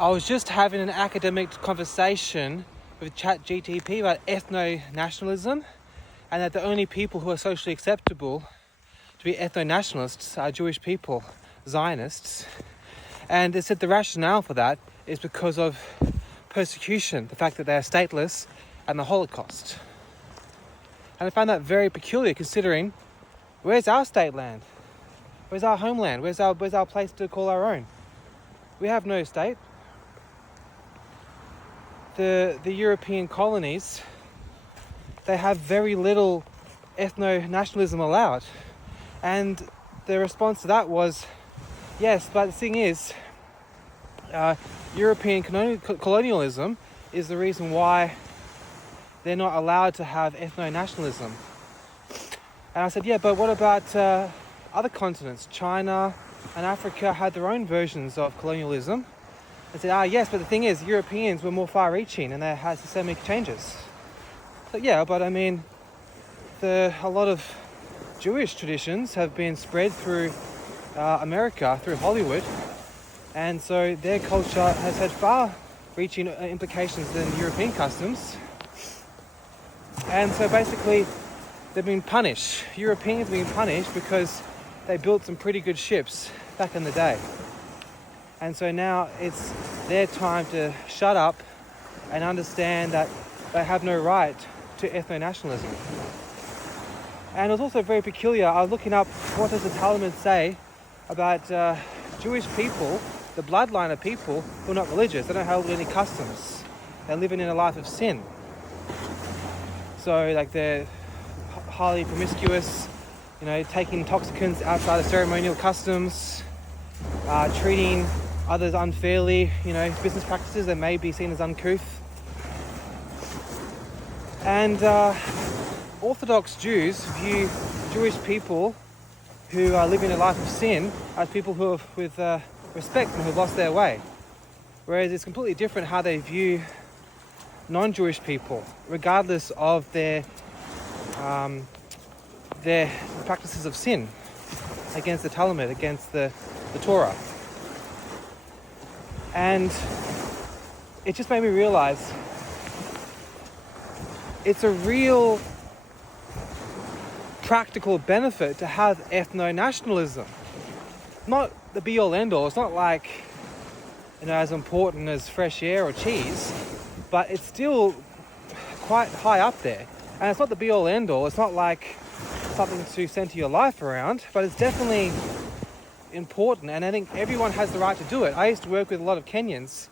I was just having an academic conversation with ChatGPT about ethno-nationalism, and that the only people who are socially acceptable to be ethno-nationalists are Jewish people, Zionists. And they said the rationale for that is because of persecution, the fact that they are stateless, and the Holocaust. And I found that very peculiar, considering where's our state land? Where's our homeland? Where's our place to call our own? We have no state. The European colonies, they have very little ethno-nationalism allowed. And the response to that was, yes, but the thing is, European colonialism is the reason why they're not allowed to have ethno-nationalism. And I said, yeah, but what about other continents? China and Africa had their own versions of colonialism. I said, yes, but the thing is, Europeans were more far-reaching and they had systemic changes. So yeah, but I mean, a lot of Jewish traditions have been spread through America, through Hollywood, and so their culture has had far-reaching implications than European customs. And so basically, they've been punished. Europeans have been punished because they built some pretty good ships back in the day. And so now it's their time to shut up and understand that they have no right to ethno-nationalism. And it was also very peculiar. I was looking up, what does the Talmud say about Jewish people, the bloodline of people who are not religious. They don't hold any customs. They're living in a life of sin. So like they're highly promiscuous, taking intoxicants outside of ceremonial customs, treating others unfairly, business practices that may be seen as uncouth. And Orthodox Jews view Jewish people who are living a life of sin as people who have with respect and who have lost their way. Whereas it's completely different how they view non-Jewish people, regardless of their practices of sin against the Talmud, against the Torah. And it just made me realize it's a real practical benefit to have ethno-nationalism. Not the be-all end-all. It's not like, as important as fresh air or cheese, but it's still quite high up there. And it's not the be-all end-all. It's not like something to center your life around, but it's definitely important, and I think everyone has the right to do it. I used to work with a lot of Kenyans,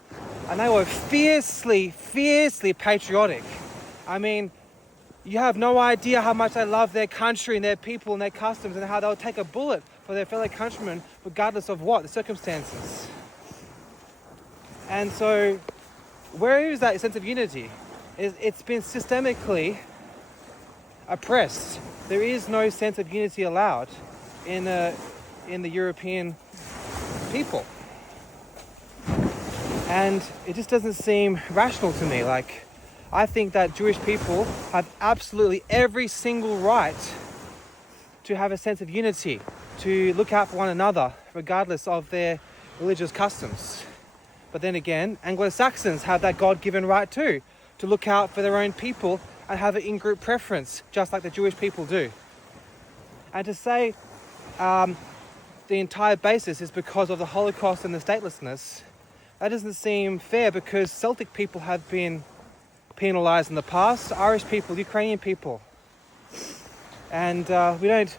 and they were fiercely patriotic. I mean, you have no idea how much they love their country and their people and their customs, and how they'll take a bullet for their fellow countrymen regardless of what the circumstances. And so where is that sense of unity? It's been systemically oppressed. There is no sense of unity allowed in the European people. And it just doesn't seem rational to me. Like, I think that Jewish people have absolutely every single right to have a sense of unity, to look out for one another, regardless of their religious customs. But then again, Anglo-Saxons have that God-given right too, to look out for their own people and have an in-group preference, just like the Jewish people do. And to say the entire basis is because of the Holocaust and the statelessness, that doesn't seem fair, because Celtic people have been penalised in the past, Irish people, Ukrainian people. And we don't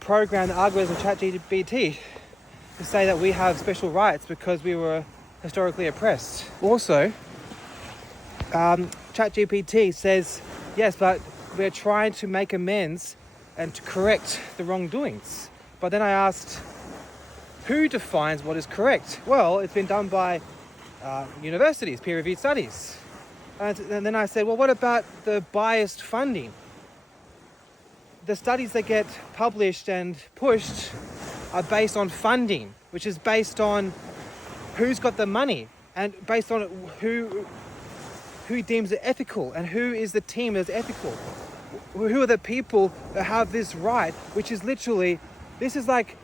program the algorithms of ChatGPT to say that we have special rights because we were historically oppressed. Also, ChatGPT says, yes, but we're trying to make amends and to correct the wrongdoings. But then I asked, who defines what is correct? Well, it's been done by universities, peer-reviewed studies. And then I said, well, what about the biased funding? The studies that get published and pushed are based on funding, which is based on who's got the money and based on who deems it ethical and who is the team that's ethical. Who are the people that have this right, which is literally, this is like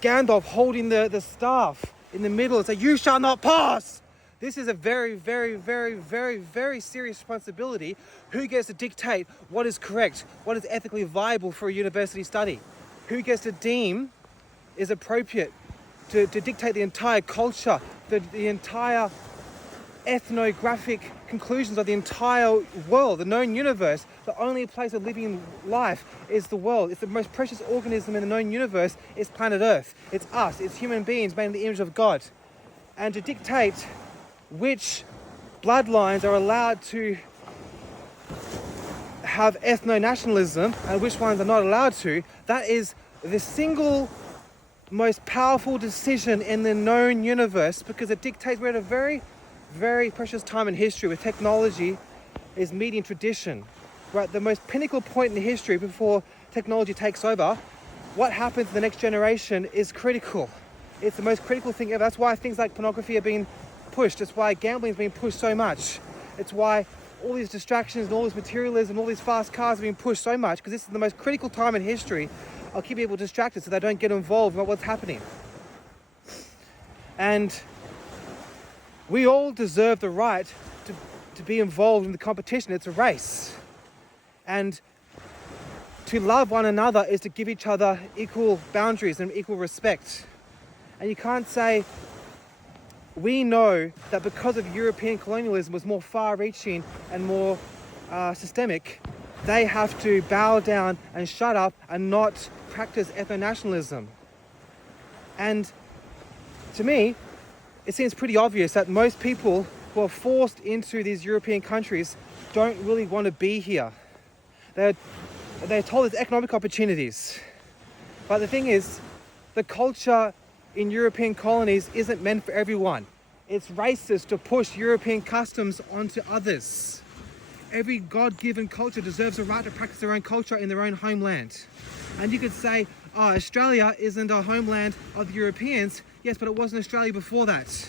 Gandalf holding the staff in the middle and say, you shall not pass. This is a very, very, very, very, very serious responsibility. Who gets to dictate what is correct, what is ethically viable for a university study? Who gets to deem is appropriate to dictate the entire culture, the entire ethnographic conclusions of the entire world, the known universe? The only place of living life is the world. It's the most precious organism in the known universe. It's planet Earth. It's us. It's human beings made in the image of God. And to dictate which bloodlines are allowed to have ethno-nationalism and which ones are not allowed to, that is the single most powerful decision in the known universe, because it dictates we're at a very, very precious time in history where technology is meeting tradition. We're at the most pinnacle point in history before technology takes over. What happens in the next generation is critical. It's the most critical thing ever. That's why things like pornography are being pushed. It's why gambling is being pushed so much. It's why all these distractions and all this materialism and all these fast cars are being pushed so much, because this is the most critical time in history. I'll keep people distracted so they don't get involved in what's happening. And we all deserve the right to be involved in the competition. It's a race. And to love one another is to give each other equal boundaries and equal respect. And you can't say, we know that because of European colonialism was more far-reaching and more systemic, they have to bow down and shut up and not practice ethno-nationalism. And to me, it seems pretty obvious that most people who are forced into these European countries don't really want to be here. They're told there's economic opportunities. But the thing is, the culture in European colonies isn't meant for everyone. It's racist to push European customs onto others. Every God-given culture deserves a right to practice their own culture in their own homeland. And you could say, oh, Australia isn't a homeland of the Europeans. Yes, but it wasn't Australia before that.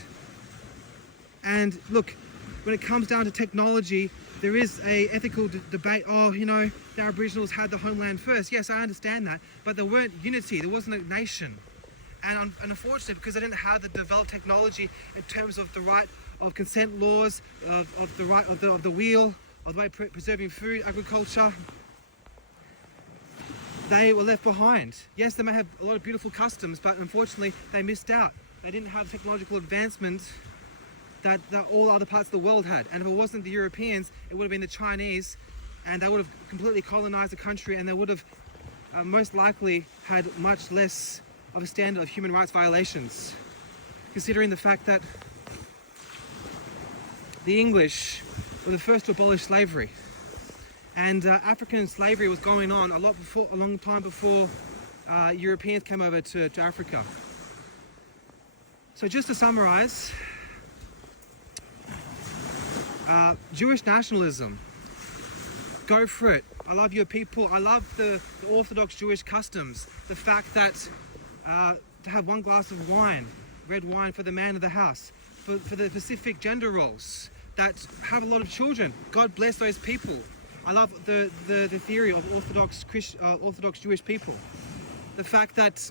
And look, when it comes down to technology, there is a ethical debate. Oh, you know, the Aboriginals had the homeland first. Yes, I understand that. But there weren't unity. There wasn't a nation. And unfortunately, because they didn't have the developed technology in terms of the right of consent laws, of the right of the wheel, of the way of preserving food, agriculture, they were left behind. Yes, they may have a lot of beautiful customs, but unfortunately, they missed out. They didn't have the technological advancement that all other parts of the world had. And if it wasn't the Europeans, it would have been the Chinese, and they would have completely colonized the country, and they would have most likely had much less of a standard of human rights violations, considering the fact that the English were the first to abolish slavery. And African slavery was going on a long time before Europeans came over to Africa. So just to summarize, Jewish nationalism, go for it. I love your people. I love the Orthodox Jewish customs. The fact that to have one glass of wine, red wine for the man of the house, for the specific gender roles, that have a lot of children. God bless those people. I love the theory of Orthodox Jewish people. The fact that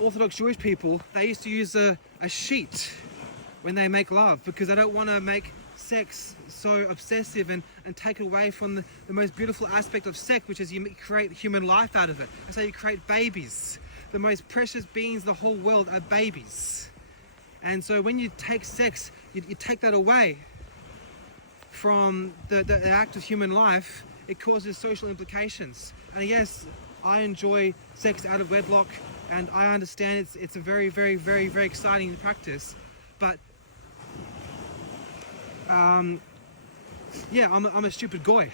Orthodox Jewish people, they used to use a sheet when they make love, because they don't want to make sex so obsessive and take away from the most beautiful aspect of sex, which is you create human life out of it. That's how you create babies. The most precious beings in the whole world are babies. And so when you take sex, you take that away from the act of human life. It causes social implications. And yes, I enjoy sex out of wedlock, and I understand it's a very, very, very, very exciting practice. But yeah, I'm a stupid goy.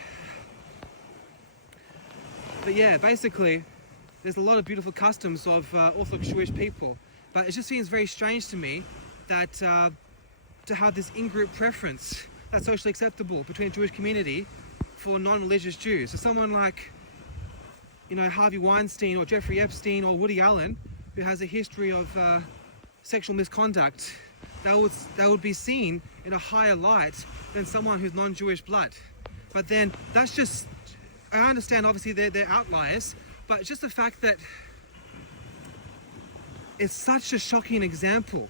But yeah, basically, there's a lot of beautiful customs of Orthodox Jewish people, but it just seems very strange to me that to have this in-group preference that's socially acceptable between the Jewish community for non-religious Jews. So someone like, you know, Harvey Weinstein or Jeffrey Epstein or Woody Allen, who has a history of sexual misconduct, they would be seen in a higher light than someone who's non-Jewish blood. But then that's just, I understand obviously they're outliers, but it's just the fact that it's such a shocking example.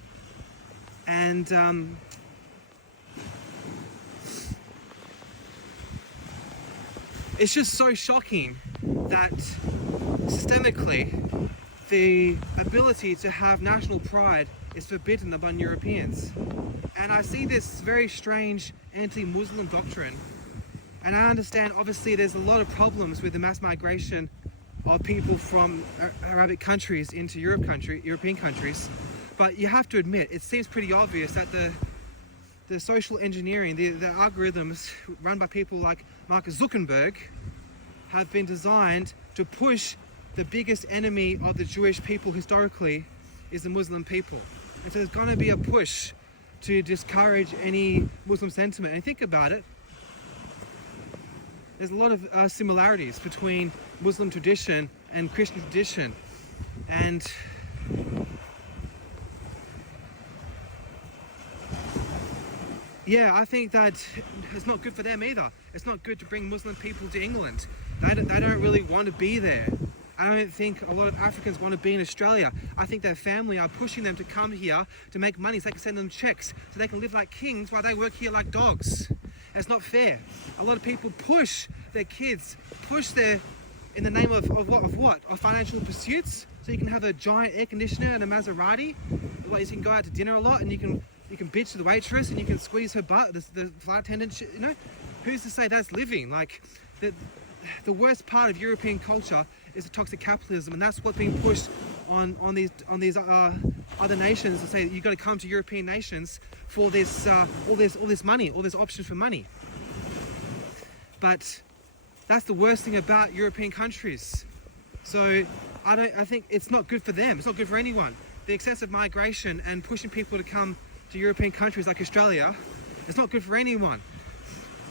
And it's just so shocking that systemically the ability to have national pride is forbidden among Europeans. And I see this very strange anti-Muslim doctrine. And I understand, obviously, there's a lot of problems with the mass migration of people from Arabic countries into European countries. But you have to admit, it seems pretty obvious that the social engineering, the algorithms run by people like Mark Zuckerberg have been designed to push the biggest enemy of the Jewish people historically is the Muslim people. And so there's going to be a push to discourage any Muslim sentiment. And think about it, there's a lot of similarities between Muslim tradition and Christian tradition. And yeah, I think that it's not good for them either. It's not good to bring Muslim people to England. They don't really want to be there. I don't think a lot of Africans want to be in Australia. I think their family are pushing them to come here to make money so they can send them checks so they can live like kings while they work here like dogs. And it's not fair. A lot of people push their kids, in the name of what? Of financial pursuits. So you can have a giant air conditioner and a Maserati. You can go out to dinner a lot and you can bitch to the waitress and you can squeeze her butt, the flight attendant, you know? Who's to say that's living? Like, the worst part of European culture is the toxic capitalism, and that's what's being pushed on these other nations to say that you've got to come to European nations for this all this money, all this options for money. But that's the worst thing about European countries. So I think it's not good for them. It's not good for anyone. The excessive migration and pushing people to come to European countries like Australia, it's not good for anyone,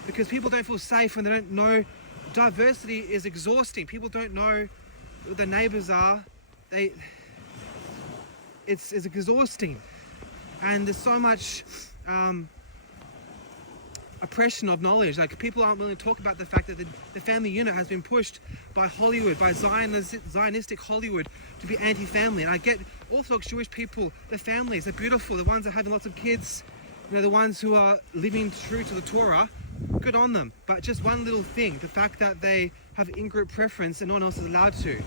because people don't feel safe when they don't know. Diversity is exhausting. People don't know who their neighbours are. It's exhausting, and there's so much oppression of knowledge. Like, people aren't willing to talk about the fact that the family unit has been pushed by Hollywood, by Zionistic Hollywood, to be anti-family. And I get Orthodox Jewish people, their families, they're beautiful. The ones that are having lots of kids, you know, the ones who are living true to the Torah. Good on them. But just one little thing, the fact that they have in-group preference and no one else is allowed to.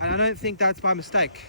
And I don't think that's by mistake.